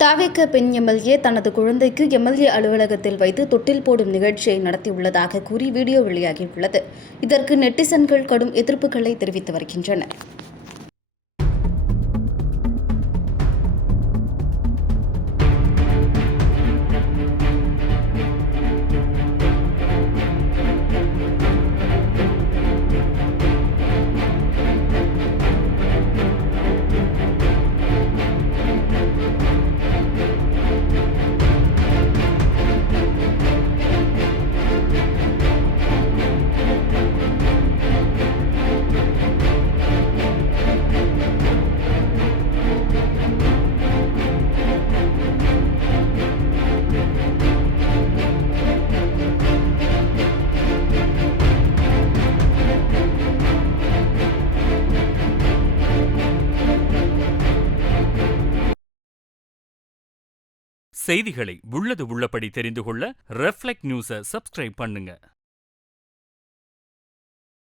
தாவேக பெண் எம்எல்ஏ தனது குழந்தைக்கு எம்எல்ஏ அலுவலகத்தில் வைத்து தொட்டில் போடும் நிகழ்ச்சியை நடத்தியுள்ளதாக கூறி வீடியோ வெளியாகியுள்ளது. இதற்கு நெட்டிசன்கள் கடும் எதிர்ப்புகளை தெரிவித்து வருகின்றனர். செய்திகளை உள்ளது உள்ளபடி தெரிந்து கொள்ள ரெஃப்ளெக்ட் நியூஸை சப்ஸ்கிரைப் பண்ணுங்க.